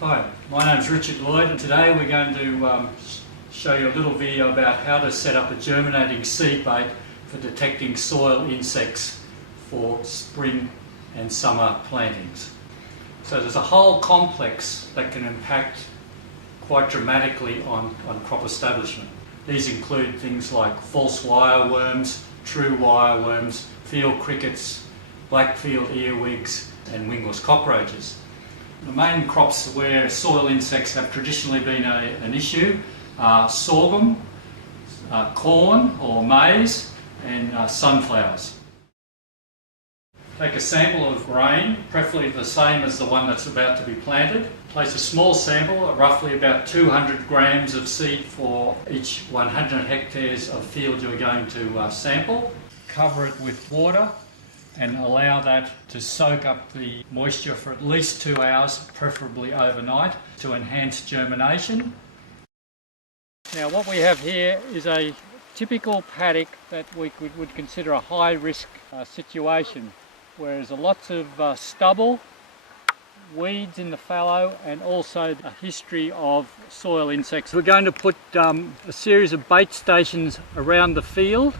Hi, my name's Richard Lloyd, and today we're going to show you a little video about how to set up a germinating seed bait for detecting soil insects for spring and summer plantings. So there's a whole complex that can impact quite dramatically on crop establishment. These include things like false wireworms, true wireworms, field crickets, black field earwigs and wingless cockroaches. The main crops where soil insects have traditionally been an issue are sorghum, corn or maize and sunflowers. Take a sample of grain, preferably the same as the one that's about to be planted. Place a small sample, roughly about 200 grams of seed for each 100 hectares of field you're going to sample. Cover it with water and allow that to soak up the moisture for at least 2 hours, preferably overnight, to enhance germination. Now what we have here is a typical paddock that we would consider a high risk situation, where there's lots of stubble, weeds in the fallow and also a history of soil insects. We're going to put a series of bait stations around the field.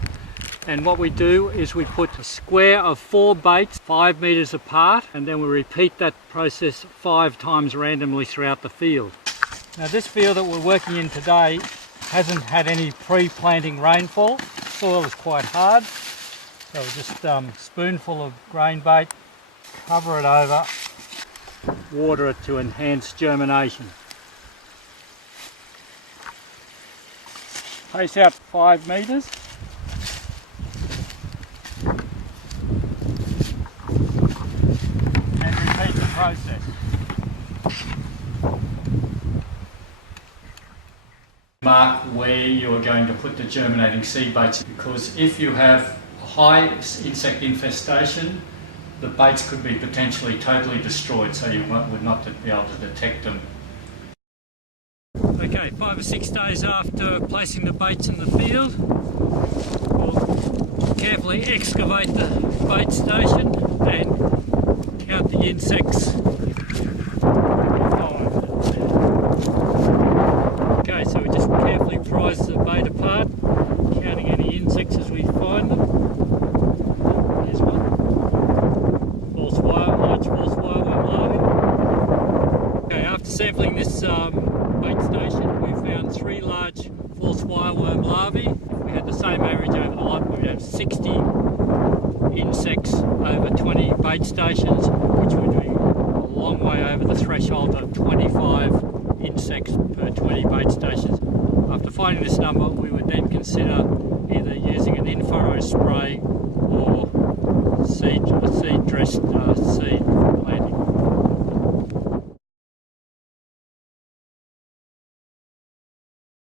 And what we do is we put a square of 4 baits 5 metres apart, and then we repeat that process 5 times randomly throughout the field. Now this field that we're working in today hasn't had any pre-planting rainfall. The soil is quite hard, so just a spoonful of grain bait, cover it over, water it to enhance germination. Pace out 5 metres. Process. Mark where you're going to put the germinating seed baits, because if you have a high insect infestation, the baits could be potentially totally destroyed, so you would not be able to detect them. Okay, 5 or 6 days after placing the baits in the field, we'll carefully excavate the bait station and count the insects. Okay, so we just carefully prise the bait apart, counting any insects as we find them. Here's one. Large false wireworm larvae. Okay, after sampling this bait station, we found 3 large false wireworm larvae. We had the same average over the lot. We had 60 insects over 20 bait stations, which would be a long way over the threshold of 25 insects per 20 bait stations. After finding this number, we would then consider either using an in-furrow spray